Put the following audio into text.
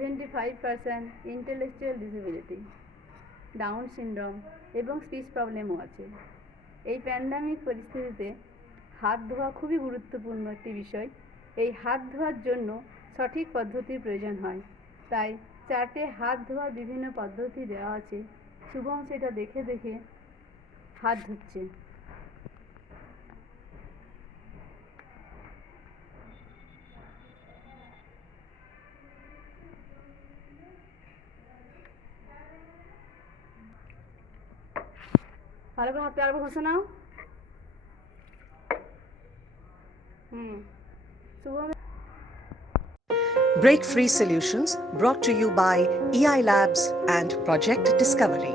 75% intellectual disability, down syndrome এবং স্পিচ প্রবলেমও আছে। এই প্যান্ডামিক পরিস্থিতিতে হাত ধোয়া খুবই গুরুত্বপূর্ণ একটি বিষয়। এই হাত ধোয়ার জন্য সঠিক পদ্ধতির প্রয়োজন হয়, তাই চার্টে হাত ধোয়ার বিভিন্ন পদ্ধতি দেওয়া আছে। শুভম সেটা দেখে দেখে হাত ধুচ্ছে। ভালো করে হাত আরো ঘষে নাও। Shubham. Breakfreesolutions brought to you by eiLabs and Project Discovery.